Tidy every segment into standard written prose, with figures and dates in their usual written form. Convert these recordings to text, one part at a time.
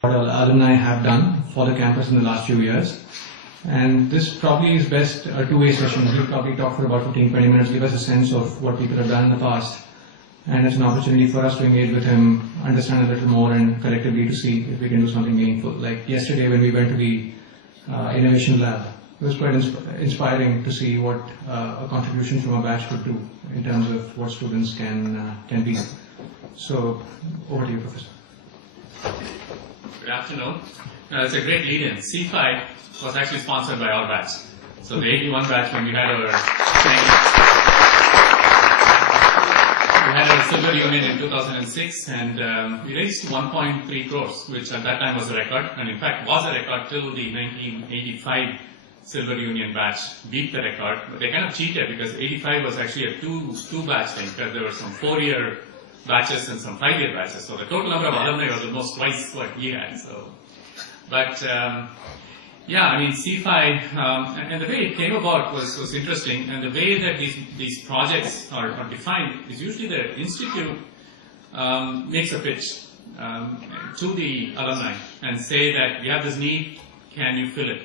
what alumni have done for the campus in the last few years. And this probably is best a two-way session. We'll probably talk for about 15-20 minutes, give us a sense of what people have done in the past. And it's an opportunity for us to engage with him, understand a little more, and collectively to see if we can do something meaningful. Like yesterday when we went to the innovation lab, it was quite inspiring to see what a contribution from a batch could do in terms of what students can be. So, over to you, Professor. Good afternoon. It's a great lead-in. C5 was actually sponsored by our batch. So the 81 batch, when we had our silver union in 2006, and we raised 1.3 crores, which at that time was a record, and in fact was a record till the 1985 silver union batch beat the record. But they kind of cheated because 85 was actually a two batch thing, because there were some 4-year batches and some 5-year batches. So the total number of alumni was almost twice what we had. So, but yeah, I mean C5 and the way it came about was interesting, and the way that these projects are defined is usually the institute makes a pitch to the alumni and say that we have this need, can you fill it?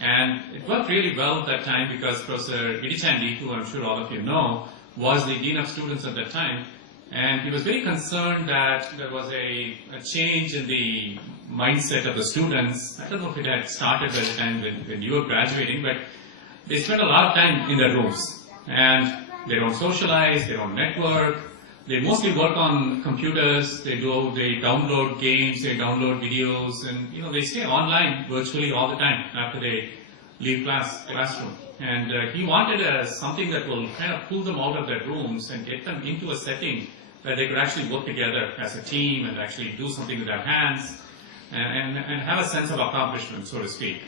And it worked really well at that time because Professor Idichandi, who I'm sure all of you know, was the Dean of Students at that time. And he was very concerned that there was a change in the mindset of the students. I don't know if it had started by the time when you were graduating, but they spend a lot of time in their rooms. And they don't socialize, they don't network, they mostly work on computers, they download games, they download videos, and they stay online virtually all the time after they leave classroom. And he wanted something that will kind of pull them out of their rooms and get them into a setting that they could actually work together as a team and actually do something with their hands and have a sense of accomplishment, so to speak.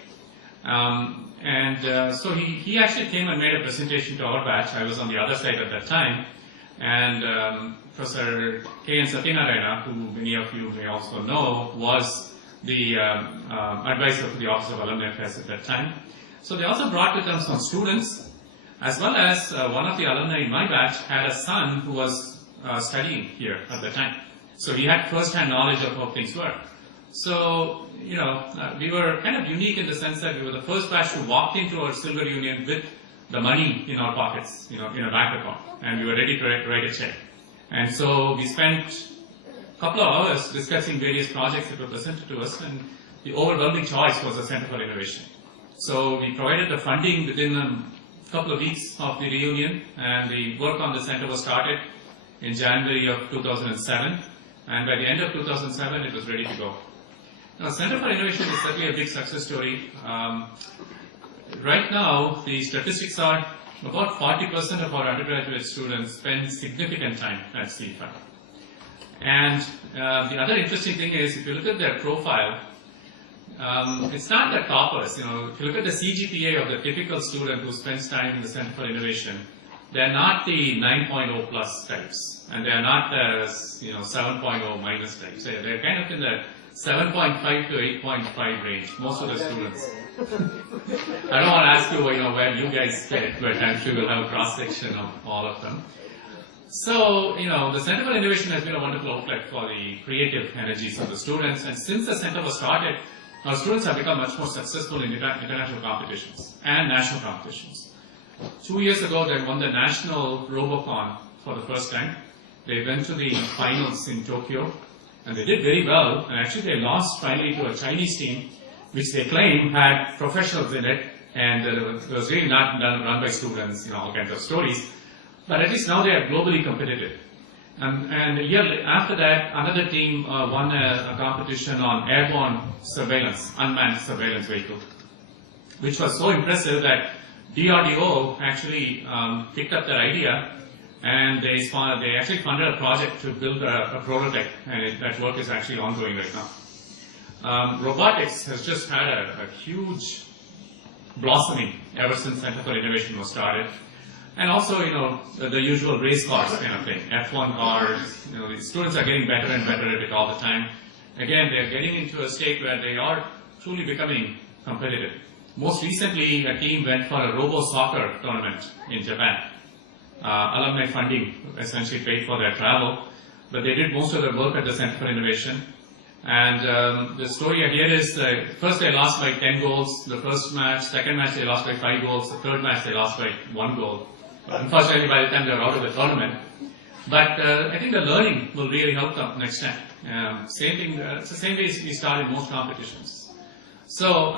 So he actually came and made a presentation to our batch. I was on the other side at that time. And Professor K.N. Satyanarayana, who many of you may also know, was the advisor to the Office of Alumni Affairs at that time. So they also brought with them some students, as well as one of the alumni in my batch had a son who was studying here at the time. So he had first-hand knowledge of how things work. So, we were kind of unique in the sense that we were the first batch who walked into our Silver Union with the money in our pockets, in a bank account, and we were ready to write a check. And so we spent a couple of hours discussing various projects that were presented to us, and the overwhelming choice was the Center for Innovation. So we provided the funding within a couple of weeks of the reunion, and the work on the center was started in January of 2007, and by the end of 2007 it was ready to go. Now, Center for Innovation is certainly a big success story. Right now, the statistics are about 40% of our undergraduate students spend significant time at C5. And the other interesting thing is, if you look at their profile, it's not the toppers. If you look at the CGPA of the typical student who spends time in the Center for Innovation, they're not the 9.0 plus types, and they're not the 7.0 minus types. They're kind of in the 7.5 to 8.5 range, most of the students. I don't want to ask you, where you guys fit, but I'm sure we'll have a cross-section of all of them. So, the Center for Innovation has been a wonderful outlet for the creative energies of the students, and since the center was started, our students have become much more successful in international competitions and national competitions. 2 years ago, they won the National Robocon for the first time. They went to the finals in Tokyo, and they did very well, and actually they lost finally to a Chinese team, which they claim had professionals in it, and it was really not run by students, all kinds of stories. But at least now they are globally competitive. And a year after that, another team won a competition on airborne surveillance, unmanned surveillance vehicle, which was so impressive that DRDO actually picked up their idea, and they actually funded a project to build a prototype, and that work is actually ongoing right now. Robotics has just had a huge blossoming ever since Center for Innovation was started. And also, the usual race cars kind of thing, F1 cars, the students are getting better and better at it all the time. Again, they're getting into a state where they are truly becoming competitive. Most recently, a team went for a robo-soccer tournament in Japan. Alumni funding essentially paid for their travel, but they did most of their work at the Center for Innovation. And the story here is first they lost by 10 goals the first match, second match they lost by 5 goals, the third match they lost by 1 goal. But unfortunately, by the time they were out of the tournament. But I think the learning will really help them next time. Same thing, it's the same way we start in most competitions. So,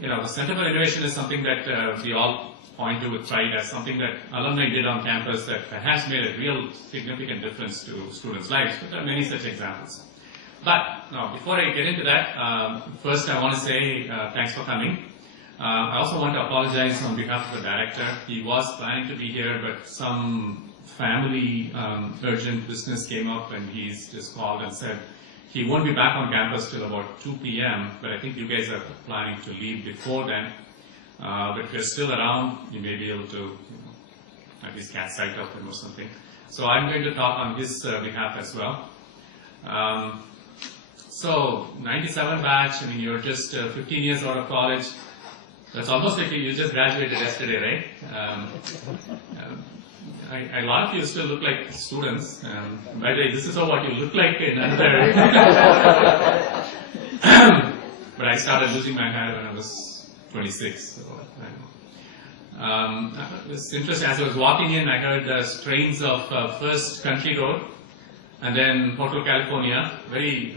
the Center for Innovation is something that we all point to with pride as something that alumni did on campus that has made a real significant difference to students' lives. But there are many such examples. But now, before I get into that, first I want to say thanks for coming. I also want to apologize on behalf of the director. He was planning to be here, but some family urgent business came up and he's just called and said he won't be back on campus till about 2 p.m. But I think you guys are planning to leave before then. But if you're still around, you may be able to at least catch sight of him or something. So I'm going to talk on his behalf as well. So 97 batch, I mean, you're just 15 years out of college. That's almost like you just graduated yesterday, right? A lot of you still look like students. By the way, this is what you look like in another. But I started losing my hair when I was 26. So it's interesting. As I was walking in, I heard strains of first Country Road and then Hotel California. Very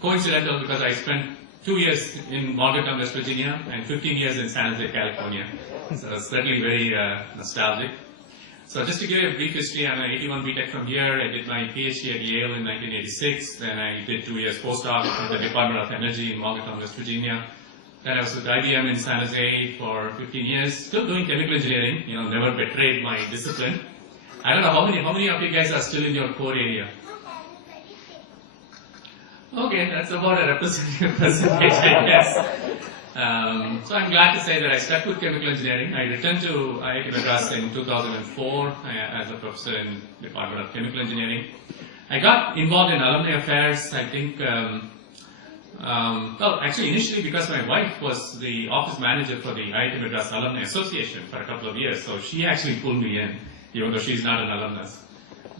coincidental because I spent 2 years in Morgantown, West Virginia, and 15 years in San Jose, California. So certainly very nostalgic. So just to give you a brief history, I'm an 81 BTech from here. I did my PhD at Yale in 1986. Then I did 2 years postdoc at the Department of Energy in Morgantown, West Virginia. Then I was with IBM in San Jose for 15 years, still doing chemical engineering. Never betrayed my discipline. I don't know how many of you guys are still in your core area. Okay, that's about a representative percentage, I guess. So I'm glad to say that I stuck with chemical engineering. I returned to IIT Madras in 2004 as a professor in the Department of Chemical Engineering. I got involved in alumni affairs, I think, well, actually initially because my wife was the office manager for the IIT Madras Alumni Association for a couple of years, so she actually pulled me in, even though she's not an alumnus.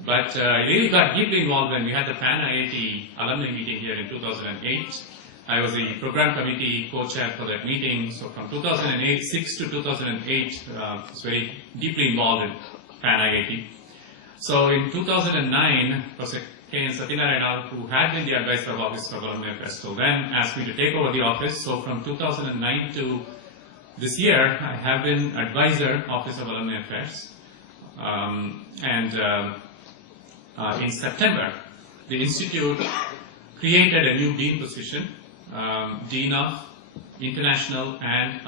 But I really got deeply involved when we had the Pan IIT alumni meeting here in 2008. I was the program committee co-chair for that meeting. So from 2006 to 2008, I was very deeply involved in Pan IIT. So in 2009, Professor K.N. Satyanarayana, who had been the advisor of Office of Alumni Affairs till then, asked me to take over the office. So from 2009 to this year, I have been advisor, Office of Alumni Affairs. In September, the Institute created a new dean position, Dean of International and